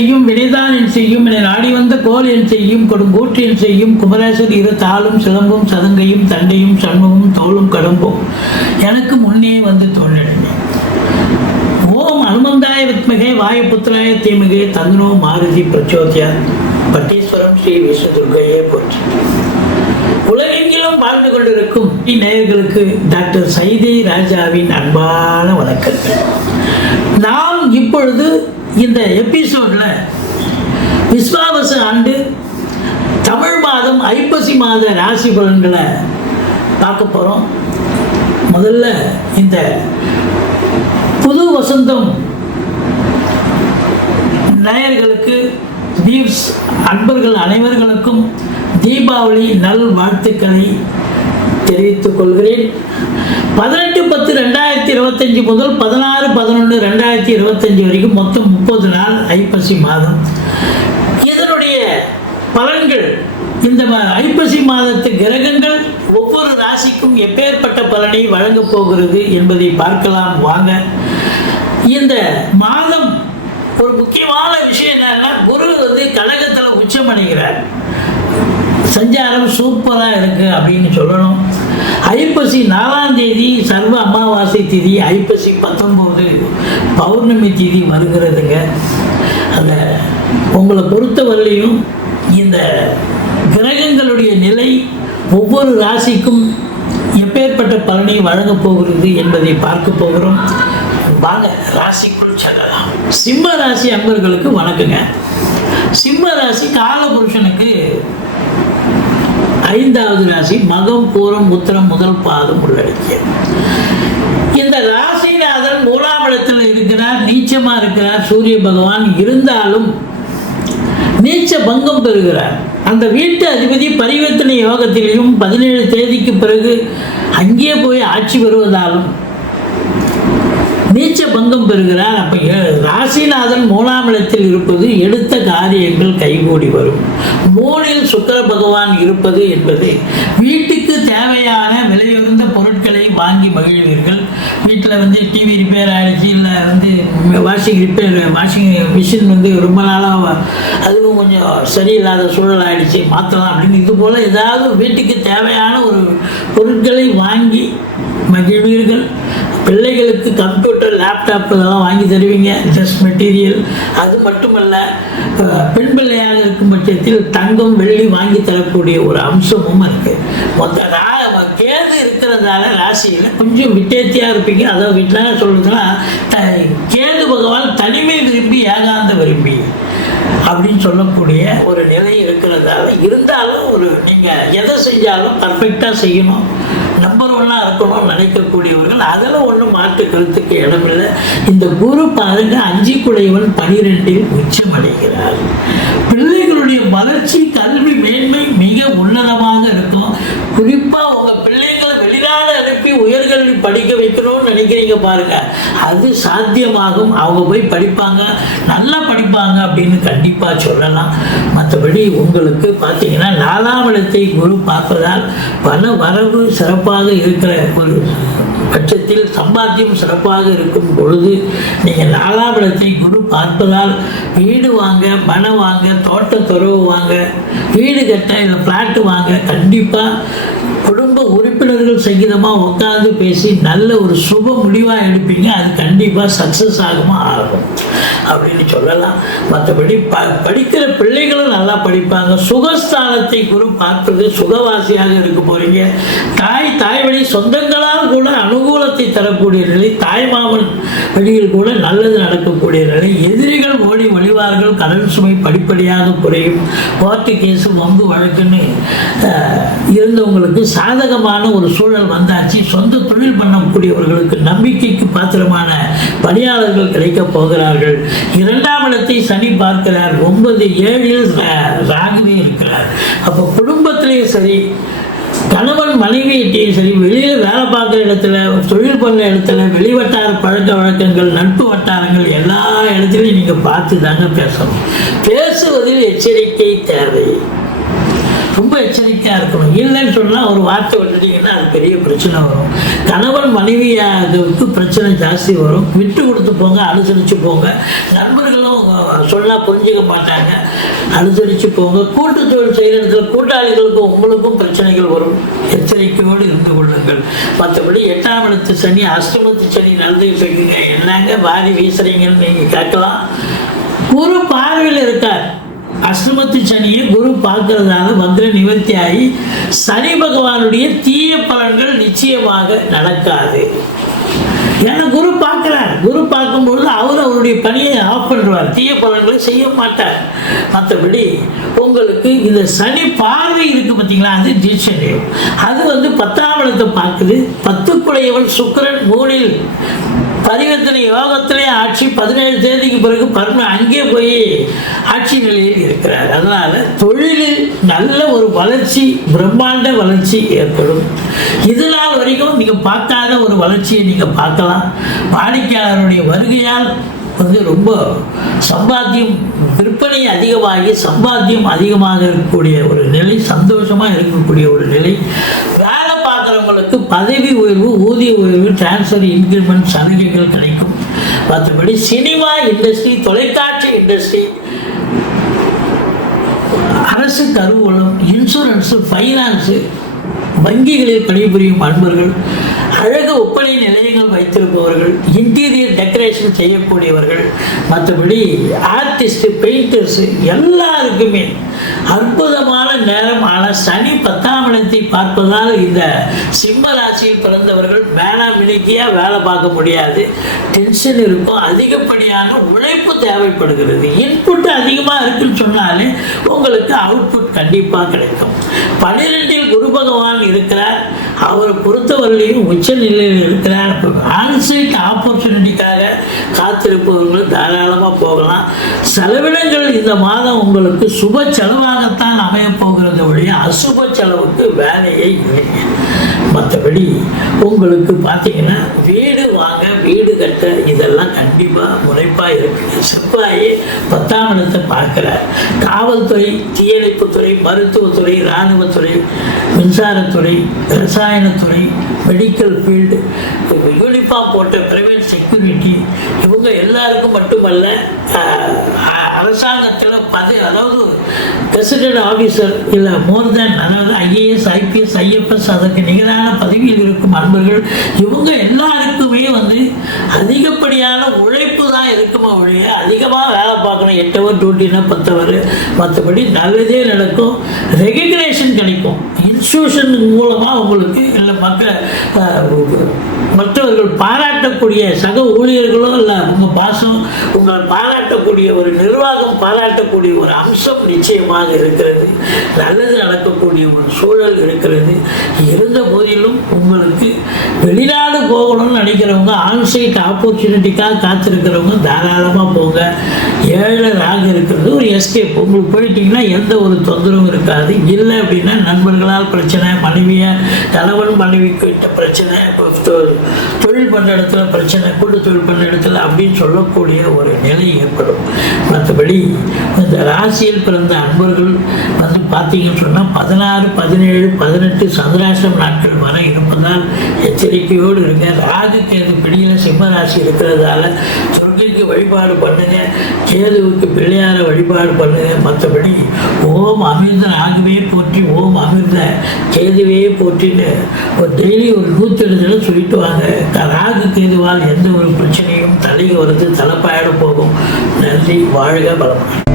செய்யும் வினைதான் என் செய்யும் என நாடி வந்த கோல் என் செய்யும் கொடுங்கூற்று என் செய்யும் குமரேசர் இரு தாளும் சிலம்பும் சதங்கையும் தண்டையும் சண்முகமும் தோளும் கடம்பும் எனக்கு முன்னே வந்து தோன்றினேன். ஓம் அனுமந்தாய வித்மகே வாயுபுத்திராய தீமகே தந்தனோ மாருதி பிரச்சோத்யா பட்டீஸ்வரம் ஸ்ரீ விஷ்ணுதுர்கையே போற்றி. உலகெங்கிலும் வாழ்ந்து கொண்டிருக்கும் நேயர்களுக்கு டாக்டர் சைதை ராஜாவின் அன்பான வணக்கங்கள். நாம் இப்பொழுது இந்த எபிசோட்ல விஸ்வாவச ஆண்டு தமிழ் மாதம் ஐப்பசி மாத ராசி பலன்களை பார்க்க போறோம். முதல்ல இந்த புது வசந்தம் நேயர்களுக்கு தீப்ஸ் அன்பர்கள் அனைவர்களுக்கும் தீபாவளி நல் வாழ்த்துக்களை தெரிவித்துக் கொள்கிறேன். 18/10/2025 முதல் 16/11/2025 வரைக்கும் மொத்தம் 30 நாள் ஐப்பசி மாதம். இதனுடைய பலன்கள், இந்த ஐப்பசி மாதத்து கிரகங்கள் ஒவ்வொரு ராசிக்கும் எப்பேற்பட்ட பலனை வழங்கப் போகிறது என்பதை பார்க்கலாம் வாங்க. இந்த மாதம் ஒரு முக்கியமான விஷயம் என்னன்னா, குரு கடகத்தில் உச்சமடைகிறார். சஞ்சாரம் சூப்பராக இருக்கு அப்படின்னு சொல்லணும். ஐப்பசி 4ஆம் தேதி சர்வ அமாவாசை திதி, ஐப்பசி 19 பௌர்ணமி திதி வருகிறதுங்க. அந்த உங்களை பொறுத்தவரையிலையும் இந்த கிரகங்களுடைய நிலை ஒவ்வொரு ராசிக்கும் எப்பேற்பட்ட பலனை வழங்கப் போகிறது என்பதை பார்க்க போகிறோம். வாங்க ராசிக்குள் செல்லலாம். சிம்ம ராசி அன்பர்களுக்கு வணக்கங்க. சிம்ம ராசி காலபுருஷனுக்கு 5வது ராசி, மகம் பூரம் உத்திரம் முதல் பாதம் உள்ளடக்கிய இந்த ராசிநாதன் 3ஆம் இடத்தில் இருக்கிறார், நீச்சமா இருக்கிறார் சூரிய பகவான். இருந்தாலும் நீச்ச பங்கம் பெறுகிறார். அந்த வீட்டு அதிபதி பரிவர்த்தனை யோகத்திலையும் 17 தேதிக்கு பிறகு அங்கே போய் ஆட்சி பெறுவதாலும் நீச்ச பங்கம் பெறுகிறார். அப்ப ராசிநாதன் 3ஆம் இடத்தில் இருப்பது எடுத்த காரியங்கள் கைகூடி வரும். 3இல் சுக்கிர பகவான் இருப்பது என்பது வீட்டுக்கு தேவையான விலையுறந்த பொருட்களை வாங்கி மகிழ்வீர்கள். வீட்டில் டிவி ரிப்பேர் ஆகிடுச்சு, இல்லை வாஷிங் மிஷின் ரொம்ப நாளாக அதுவும் கொஞ்சம் சரியில்லாத சூழல் ஆகிடுச்சு, மாற்றலாம் அப்படின்னு இது போல் ஏதாவது வீட்டுக்கு தேவையான ஒரு பொருட்களை வாங்கி மகிழ்வீர்கள். பிள்ளைகளுக்கு கம்ப்யூட்டர் லேப்டாப் இதெல்லாம் வாங்கி தருவீங்க, ட்ரெஸ் மெட்டீரியல். அது மட்டுமல்ல, பெண் பிள்ளையாக இருக்கும் பட்சத்தில் தங்கம் வெள்ளி வாங்கி தரக்கூடிய ஒரு அம்சமும் இருக்கு. கேது இருக்கிறதால ராசியில் கொஞ்சம் விட்டேத்தியாக இருப்பீங்க. அதாவது வீட்டில் சொல்றதுன்னா, கேது பகவான் தனிமை விரும்பி ஏகாந்த விரும்பி அப்படின்னு சொல்லக்கூடிய ஒரு நிலை இருக்கிறதால, இருந்தாலும் நீங்கள் எதை செஞ்சாலும் பர்ஃபெக்டாக செய்யணும், நம்பர் 1 இருக்கணும்னு நினைக்கக்கூடியவர்கள். அதில் ஒன்றும் மாற்று கருத்துக்கு இடமில்லை. இந்த குரு பாருங்க 5 குடையவன் 12இல் உச்சம் அடைகிறார். பிள்ளைகளுடைய வளர்ச்சி கல்வி மேன்மை மிக உன்னதமாக இருக்கும். குறிப்பாக உங்கள் பிள்ளைங்களை வெளிநாடு அனுப்பி உயர்கல்வி படிக்க வைக்கணும்னு நினைக்கிறீங்க பாருங்க, அது சாத்தியமாகும். அவங்க போய் படிப்பாங்க, நல்லா படிப்பாங்க அப்படின்னு கண்டிப்பாக சொல்லலாம். மற்றபடி உங்களுக்கு பார்த்தீங்கன்னா 4ஆம் இடத்தை குரு பார்ப்பதால் பண வரவு சிறப்பாக இருக்கிற ஒரு பட்சத்தில் சம்பாத்தியம் சிறப்பாக இருக்கும் பொழுது நீங்கள் 4ஆம் இடத்தை குரு பார்ப்பதால் வீடு வாங்க, மனை வாங்க, தோட்டத்துறவு வாங்க, வீடு கட்ட, இல்லை பிளாட்டு வாங்க, கண்டிப்பாக குடும்ப உறுப்பினர்கள் சகிதமாக உட்காந்து பேசி நல்ல ஒரு சுப முடிவாக எடுப்பீங்க. அது கண்டிப்பாக சக்ஸஸ் ஆகுமா ஆகும் அப்படின்னு சொல்லலாம். மற்றபடி படிக்கிற பிள்ளைகளும் நல்லா படிப்பாங்க. சுகஸ்தானத்தை குரு பார்ப்பது சுகவாசியாக இருக்க போறீங்க. தாய் வழி சொந்தங்களால் கூட அனுகூலத்தை தரக்கூடிய நிலை, தாய்மாமன் வழியில் கூட நல்லது நடக்கக்கூடிய நிலை. எதிரிகள் ஓடி ஒளிவார்கள். கடன் சுமை படிப்படியாக குறையும். கோர்ட்டு கேஸு வம்பு வழக்குன்னு இருந்தவங்களுக்கு சாதகமான ஒரு சூழல் வந்தாச்சு. சொந்த தொழில் பண்ணக்கூடியவர்களுக்கு நம்பிக்கைக்கு பாத்திரமான பணியாளர்கள் கிடைக்க போகிறார்கள். 2ஆம் இடத்தை சனி பார்க்கிறார். 9/7 ராகுவே இருக்கிறார். அப்போ குடும்பத்திலேயே சரி, கணவன் மனைவியிட்டையும் சரி, வெளியில் வேலை பார்க்குற இடத்துல, தொழில் பண்ணுற இடத்துல, வெளிவட்டார பழக்க வழக்கங்கள், நட்பு வட்டாரங்கள் எல்லா இடத்துலையும் நீங்கள் பார்த்து தாங்க பேசணும். பேசுவதில் எச்சரிக்கை தேவை. ரொம்ப எச்சரிக்கையாக இருக்கணும். இல்லைன்னு சொன்னால் ஒரு வார்த்தை விட்டுட்டீங்கன்னா அது பெரிய பிரச்சனை வரும். கணவன் மனைவியாருக்கு பிரச்சனை ஜாஸ்தி வரும். விட்டு கொடுத்து போங்க, அனுசரித்து போங்க. நண்பர்களும் சொன்னால் புரிஞ்சுக்க மாட்டாங்க. அனுசரித்து போங்க. கூட்டு தொழில் செய்கிற இடத்துல கூட்டாளிகளுக்கும் உங்களுக்கும் பிரச்சனைகள் வரும். எச்சரிக்கையோடு இருந்து கொள்ளுங்கள். மற்றபடி 8ஆம் இடத்து சனி அஷ்டமத்து சனி நடந்துகிட்டு இருக்குங்க. என்னங்க வாரி வீசுறீங்கன்னு நீங்கள் கேட்கலாம். குரு பார்வையில் இருக்கார். அஷ்டமத்து சனியை குரு பார்க்கறதால வக்ர நிவர்த்தி ஆகி சனி பகவானுடைய தீய பலன்கள் நிச்சயமாக நடக்காது. ஏன்னா குரு பார்க்கிறார். குரு பார்க்கும்பொழுது அவருடைய பணியை ஆஃப் பண்ணுவார். தீய பலன்களை செய்ய மாட்டார். மற்றபடி உங்களுக்கு இந்த சனி பார்வை இருக்கு பார்த்தீங்களா, அது ஜீஷனியம். அது 10ஆம் இடத்தை பார்க்குது. 10க்குடையவன் சுக்கிரன் 3இல் பரிவர்த்தனை யோகத்திலே ஆட்சி 17 தேதிக்கு பிறகு அங்கே போய் ஆட்சி நிலையில் இருக்கிறார். அதனால தொழிலில் நல்ல ஒரு வளர்ச்சி, பிரம்மாண்ட வளர்ச்சி ஏற்படும். இதனால் வரைக்கும் நீங்க பார்க்காத ஒரு வளர்ச்சியை நீங்க பார்க்கலாம். வாடிக்கையாளருடைய வருகையால் ரொம்ப சம்பாத்தியம், விற்பனை அதிகமாகி சம்பாத்தியம் அதிகமாக இருக்கக்கூடிய ஒரு நிலை, சந்தோஷமாக இருக்கக்கூடிய ஒரு நிலை. வேலை பார்க்குறவங்களுக்கு பதவி உயர்வு, ஊதிய உயர்வு, டிரான்ஸ்ஃபர், இன்க்ரிமெண்ட் சலுகைகள் கிடைக்கும். மற்றபடி சினிமா இண்டஸ்ட்ரி, தொலைக்காட்சி இண்டஸ்ட்ரி, அரசு கருவூலம், இன்சூரன்ஸு, ஃபைனான்ஸு, வங்கிகளில் பணிபுரியும் அன்பர்கள், அழகு ஒப்பனை நிலையங்கள் வைத்திருப்பவர்கள், இன்டீரியர் டெக்கரேஷன் செய்யக்கூடியவர்கள், மற்றபடி ஆர்டிஸ்ட், பெயிண்டர்ஸ் எல்லாருக்குமே அற்புதமான நேரம். ஆனால் சனி 10ஆம் இடத்தை பார்ப்பதால் இந்த சிம்ம ராசியில் பிறந்தவர்கள் மினிக்கியாக வேலை பார்க்க முடியாது. டென்ஷன் இருக்கும். அதிகப்படியான உழைப்பு தேவைப்படுகிறது. இன்புட் அதிகமாக இருக்குன்னு சொன்னாலே உங்களுக்கு அவுட்புட் கண்டிப்பாக கிடைக்கும். 12இல் குரு பகவான் இருக்கிறார். அவரை பொறுத்தவரையிலையும் உச்ச நிலையில் இருக்கிறார். ஆன்சைட் ஆப்பர்ச்சுனிட்டிக்காக காத்திருப்பவர்கள் தாராளமாக போகலாம். செலவினங்கள் இந்த மாதம் உங்களுக்கு சுப செலவாகத்தான் அமையப் போகிறது ஒழிய அசுப செலவுக்கு வேலையே இல்லை. மற்றபடி உங்களுக்கு பார்த்தீங்கன்னா வீடு வாங்க, வீடு கட்ட இதெல்லாம் கண்டிப்பாக முனைப்பாக இருக்குது. செவ்வாய் 10ஆம் இடத்தை பார்க்கிறார். காவல்துறை, தீயணைப்புத்துறை, மருத்துவத்துறை, இராணுவத்துறை, மின்சாரத்துறை, ரசாயனத்துறை, மெடிக்கல் ஃபீல்டு, யூனிஃபார்ம் போட்ட பிரைவேட் செக்யூரிட்டி, இவங்க எல்லாருக்கும் மட்டுமல்ல அரசாங்கத்தில் அதாவது கெசட்டட் ஆஃபீஸர் இல்லை மோர் தேன், அதாவது ஐஏஎஸ், ஐபிஎஸ், ஐஎஃப்எஸ் அதற்கு நிகரான பதவியில் இருக்கும் அன்பர்கள், இவங்க எல்லாருக்குமே அதிகப்படியான உழைப்பு தான் இருக்குமா ஒழிய அதிகமாக வேலை பார்க்கணும். 8 ஹவர் டியூட்டினா 10 ஹவர். மற்றபடி நல்லதே நடக்கும். ரெகக்னேஷன் கிடைக்கும். இன்ஸ்டியூஷன் மூலமாக உங்களுக்கு இல்லை மற்றவர்கள் பாராட்டக்கூடிய சக ஊழியர்களோ இல்லை உங்கள் பாசம், உங்கள் பாராட்டக்கூடிய ஒரு நிர்வாகம், பாராட்டக்கூடிய ஒரு அம்சம் நிச்சயமாக இருக்கிறது. நல்லது நடக்கக்கூடிய ஒரு சூழல் இருக்கிறது. இருந்த போதிலும் உங்களுக்கு வெளிநாடு போகணும்னு நினைக்கிறவங்க, ஆன்சைட் ஆப்பர்ச்சுனிட்டிக்காக காத்திருக்கிறவங்க தாராளமாக போங்க. 7 ராகு இருக்கிறது, ஒரு எஸ்கேப். உங்களுக்கு போயிட்டீங்கன்னா எந்த ஒரு தொந்தரவும் இருக்காது. இல்லை அப்படின்னா நண்பர்களால் பிரச்சனை, கணவன் மனைவிக்கு கிட்ட பிரச்சனை, தொழில் பண்ணுற இடத்துல பிரச்சனை, கூட்டு தொழில் பண்ணுற இடத்துல அப்படின்னு சொல்லக்கூடிய ஒரு நிலை ஏற்படும். மற்றபடி இந்த ராசியில் பிறந்த அன்பர்கள் பார்த்தீங்கன்னு சொன்னால் 16, 17, 18 சந்திராஷ்டம நாட்கள் வரை இருப்பதால் எச்சரிக்கையோடு இருங்க. ராகு கேது பிடியில் சிம்ம ராசி இருக்கிறதால துர்க்கைக்கு வழிபாடு பண்ணுங்க, கேதுவுக்கு பிள்ளையார வழிபாடு பண்ணுங்க. மற்றபடி ஓம் அமிர்த ராகுவே போற்றி, ஓம் அமிர்த கேதுவே போற்றின்னு ஒரு டெய்லி ஒரு 107 சொல்லிட்டு வாங்க. ராகு கேதுவால் எந்த ஒரு பிரச்சனையும் தலைக்கு வருது, தலைப்பாயிட போகும். நன்றி. வாழ்க வளமுடன்.